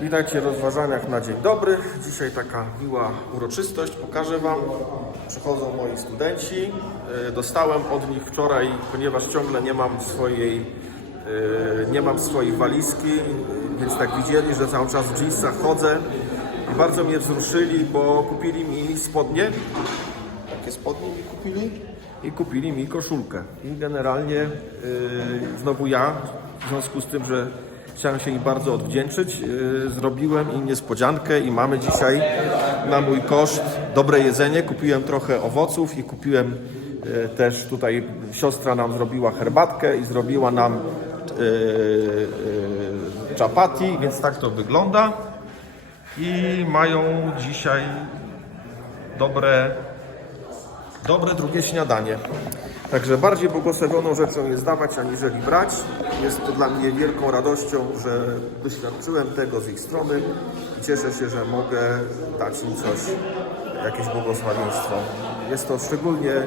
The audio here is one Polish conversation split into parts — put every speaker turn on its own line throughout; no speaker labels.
Witajcie w rozważaniach na dzień dobry. Dzisiaj taka miła uroczystość. Pokażę Wam. Przychodzą moi studenci. E, Dostałem od nich wczoraj, ponieważ ciągle nie mam swojej, e, nie mam swojej walizki, e, więc tak widzieli, że cały czas w jeansach chodzę. I bardzo mnie wzruszyli, bo kupili mi spodnie. Takie spodnie mi kupili i kupili mi koszulkę. I generalnie yy, znowu ja, w związku z tym, że chciałem się im bardzo odwdzięczyć, yy, zrobiłem im niespodziankę i mamy dzisiaj na mój koszt dobre jedzenie. Kupiłem trochę owoców i kupiłem yy, też tutaj siostra nam zrobiła herbatkę i zrobiła nam yy, czapati, więc tak to wygląda. I mają dzisiaj dobre dobre drugie śniadanie. Także bardziej błogosławioną rzeczą jest dawać, aniżeli brać. Jest to dla mnie wielką radością, że doświadczyłem tego z ich strony i cieszę się, że mogę dać im coś, jakieś błogosławieństwo. Jest to szczególnie e,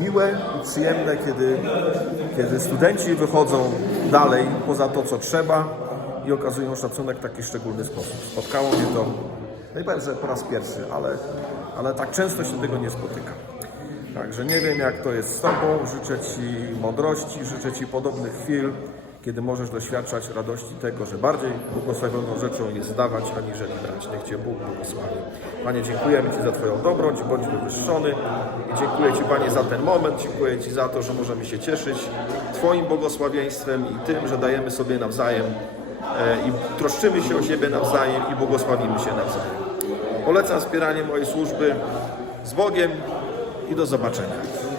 miłe i przyjemne, kiedy, kiedy studenci wychodzą dalej poza to, co trzeba i okazują szacunek w taki szczególny sposób. Spotkało mnie to że po raz pierwszy, ale, ale tak często się tego nie spotyka. Także nie wiem jak to jest z Tobą. Życzę Ci mądrości, życzę Ci podobnych chwil, kiedy możesz doświadczać radości tego, że bardziej błogosławioną rzeczą jest dawać, aniżeli brać. Niech Cię Bóg błogosławi. Panie, dziękujemy Ci za Twoją dobroć, bądź wywyższony. I dziękuję Ci, Panie, za ten moment. Dziękuję Ci za to, że możemy się cieszyć Twoim błogosławieństwem i tym, że dajemy sobie nawzajem e, i troszczymy się o siebie nawzajem i błogosławimy się nawzajem. Polecam wspieranie mojej służby z Bogiem i do zobaczenia.